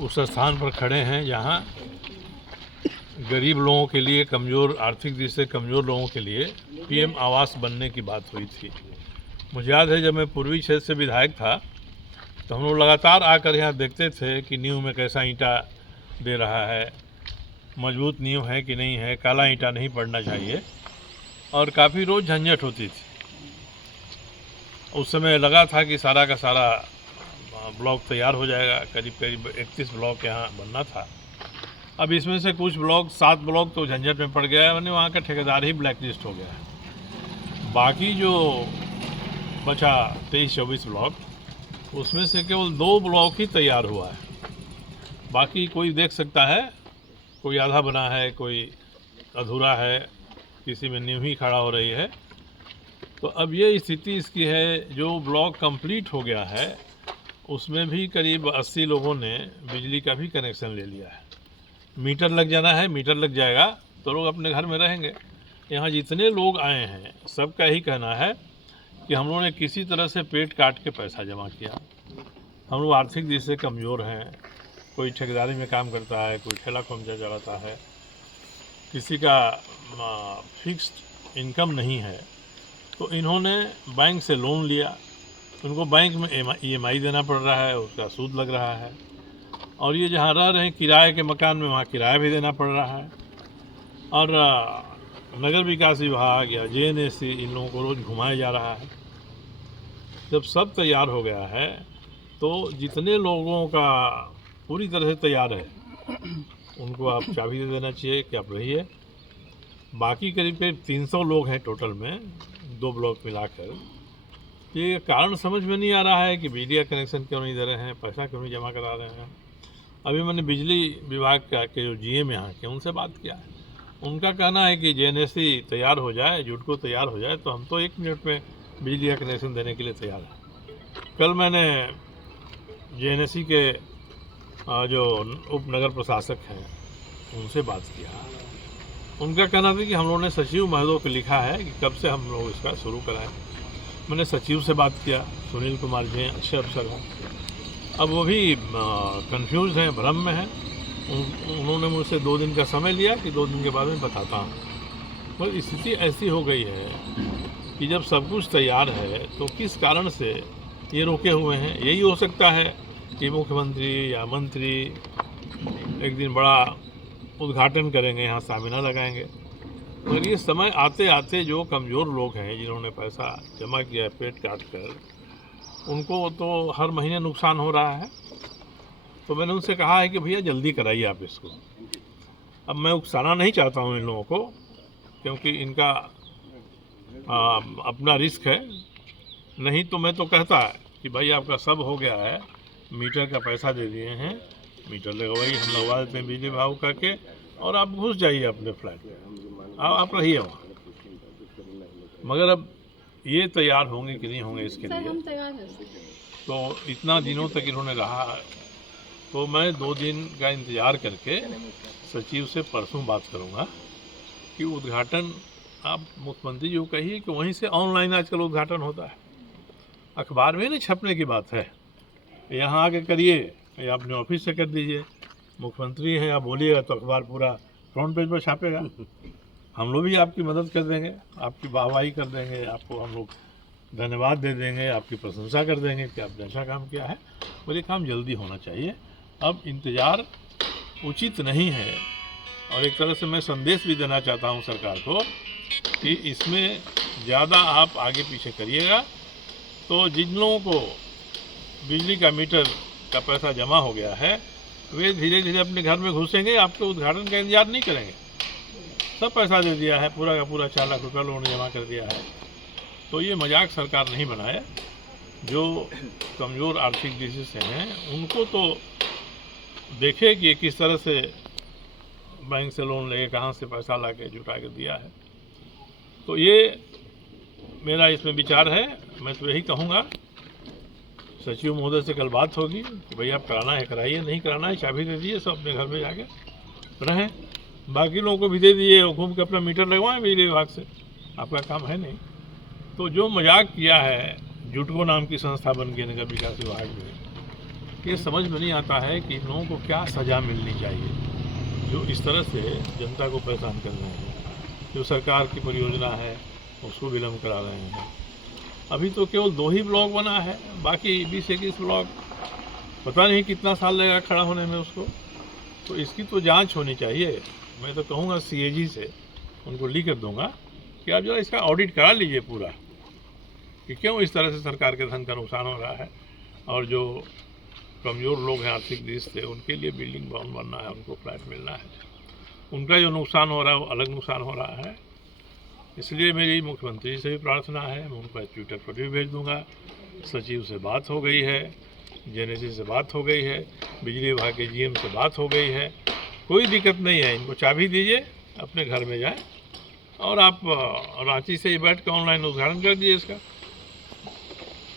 उस स्थान पर खड़े हैं जहां गरीब लोगों के लिए, कमज़ोर, आर्थिक दृष्टि से कमज़ोर लोगों के लिए पीएम आवास बनने की बात हुई थी। मुझे याद है जब मैं पूर्वी क्षेत्र से विधायक था तो हम लोग लगातार आकर यहाँ देखते थे कि नींव में कैसा ईंटा दे रहा है, मजबूत नींव है कि नहीं है, काला ईंटा नहीं पड़ना चाहिए, और काफ़ी रोज़ झंझट होती थी। उस समय लगा था कि सारा का सारा ब्लॉक तैयार हो जाएगा, करीब करीब 31 ब्लॉक यहाँ बनना था। अब इसमें से कुछ ब्लॉक, 7 ब्लॉक तो झंझट में पड़ गया है, मैंने वहाँ का ठेकेदार ही ब्लैक लिस्ट हो गया है। बाकी जो बचा 23-24 ब्लॉक, उसमें से केवल 2 ब्लॉक ही तैयार हुआ है। बाकी कोई देख सकता है, कोई आधा बना है, कोई अधूरा है, किसी में नींव ही खड़ा हो रही है। तो अब ये स्थिति इसकी है, जो ब्लॉक कंप्लीट हो गया है उसमें भी करीब 80 लोगों ने बिजली का भी कनेक्शन ले लिया है। मीटर लग जाना है, मीटर लग जाएगा तो लोग अपने घर में रहेंगे। यहाँ जितने लोग आए हैं सबका ही कहना है कि हम लोगों ने किसी तरह से पेट काट के पैसा जमा किया। हम लोग आर्थिक दृष्टि से कमज़ोर हैं, कोई ठेकेदारी में काम करता है, कोई ठेला खोमचा चलाता है, किसी का फिक्स्ड इनकम नहीं है, तो इन्होंने बैंक से लोन लिया, उनको बैंक में EMI देना पड़ रहा है, उसका सूद लग रहा है, और ये जहाँ रह रहे हैं किराए के मकान में, वहाँ किराया भी देना पड़ रहा है। और नगर विकास विभाग या JNSC इन लोगों को रोज़ घुमाया जा रहा है। जब सब तैयार हो गया है तो जितने लोगों का पूरी तरह से तैयार है उनको आप चाबी दे देना चाहिए कि आप रहिए। बाकी करीब करीब 300 लोग हैं टोटल में, 2 ब्लॉक मिलाकर। ये कारण समझ में नहीं आ रहा है कि बिजली का कनेक्शन क्यों नहीं दे रहे हैं, पैसा क्यों नहीं जमा करा रहे हैं। अभी मैंने बिजली विभाग के जो GM यहाँ के, उनसे बात किया है। उनका कहना है कि JNSC तैयार हो जाए, जुटको तैयार हो जाए तो हम तो 1 मिनट में बिजली का कनेक्शन देने के लिए तैयार हैं। कल मैंने JNSC के जो उप नगर प्रशासक हैं उनसे बात किया। उनका कहना था कि हम लोगों ने सचिव महोदय को लिखा है कि कब से हम लोग इसका शुरू कराएं। मैंने सचिव से बात किया, सुनील कुमार जी अच्छे अफसर हैं। अब वो भी कंफ्यूज हैं, भ्रम में हैं। उन्होंने मुझसे 2 दिन का समय लिया कि 2 दिन के बाद मैं बताता हूँ। पर स्थिति ऐसी हो गई है कि जब सब कुछ तैयार है तो किस कारण से ये रुके हुए हैं। यही हो सकता है कि मुख्यमंत्री या मंत्री एक दिन बड़ा उद्घाटन करेंगे, यहाँ सामिना लगाएंगे। मगर ये समय आते आते जो कमज़ोर लोग हैं, जिन्होंने पैसा जमा किया है पेट काट कर, उनको तो हर महीने नुकसान हो रहा है। तो मैंने उनसे कहा है कि भैया जल्दी कराइए आप इसको। अब मैं उकसाना नहीं चाहता हूँ इन लोगों को, क्योंकि इनका अपना रिस्क है। नहीं तो मैं तो कहता कि भाई आपका सब हो गया है, मीटर का पैसा दे दिए हैं, मीटर लगवाइए, हम लगवा देते हैं बिजली विभाग करके, और आप घुस जाइए अपने फ्लैट में, आप रहिए वहाँ। मगर अब ये तैयार होंगे कि नहीं होंगे इसके लिए, हम तैयार हैं। तो इतना दिनों तक इन्होंने रहा है, तो मैं 2 दिन का इंतज़ार करके सचिव से परसों बात करूंगा कि उद्घाटन आप मुख्यमंत्री जी को कहिए कि वहीं से ऑनलाइन आजकल उद्घाटन होता है। अखबार में नहीं छपने की बात है, यहाँ आके करिए या अपने ऑफिस से कर दीजिए। मुख्यमंत्री हैं, आप बोलिएगा तो अखबार पूरा फ्रंट पेज पर छापेगा। हम लोग भी आपकी मदद कर देंगे, आपकी वाहवाही कर देंगे, आपको हम लोग धन्यवाद दे देंगे, आपकी प्रशंसा कर देंगे कि आपने अच्छा काम किया है। और ये काम जल्दी होना चाहिए, अब इंतज़ार उचित नहीं है। और एक तरह से मैं संदेश भी देना चाहता हूँ सरकार को कि इसमें ज़्यादा आप आगे पीछे करिएगा तो जिन लोगों को बिजली का मीटर का पैसा जमा हो गया है वे धीरे धीरे अपने घर में घुसेंगे, आपके उद्घाटन का इंतजार नहीं करेंगे। सब पैसा दे दिया है, पूरा का पूरा 4 लाख रुपया लोगों ने जमा कर दिया है। तो ये मजाक सरकार नहीं बनाए। जो कमज़ोर आर्थिक दृष्टि से हैं उनको तो देखे कि किस तरह से बैंक से लोन लेके कहाँ से पैसा ला के जुटा के दिया है। तो ये मेरा इसमें विचार है। मैं तो यही कहूँगा, सचिव महोदय से कल बात होगी कि भाई आप कराना है कराइए, नहीं कराना है चाबी दे दीजिए, सब अपने घर में जाके रहें। बाकी लोगों को भी दे दीजिए, घूम के अपना मीटर लगवाएं बिजली विभाग से, आपका काम है नहीं। तो जो मजाक किया है, जुटको नाम की संस्था बन गई नगर विकास विभाग में, ये समझ में नहीं आता है कि इन लोगों को क्या सज़ा मिलनी चाहिए जो इस तरह से जनता को परेशान कर रहे हैं। जो सरकार की परियोजना है उसको विलम्ब करा रहे हैं। अभी तो केवल 2 ही ब्लॉक बना है, बाकी 20-21 ब्लॉक पता नहीं कितना साल लगेगा खड़ा होने में उसको। तो इसकी तो जांच होनी चाहिए। मैं तो कहूँगा CAG से उनको लिख कर दूँगा कि आप जरा इसका ऑडिट करा लीजिए पूरा, कि क्यों इस तरह से सरकार के धन का नुकसान हो रहा है, और जो कमज़ोर लोग हैं आर्थिक दृष्टि से उनके लिए बिल्डिंग भवन बनना है, उनको फ्लैट मिलना है, उनका जो नुकसान हो रहा है वो अलग नुकसान हो रहा है। इसलिए मेरी मुख्यमंत्री से भी प्रार्थना है, मैं उनको ट्विटर पर भी भेज दूँगा। सचिव से बात हो गई है, जेनेसी से बात हो गई है, बिजली विभाग के GM से बात हो गई है, कोई दिक्कत नहीं है। इनको चाबी दीजिए, अपने घर में जाएं और आप रांची से ही बैठ के ऑनलाइन उद्घाटन कर दीजिए इसका।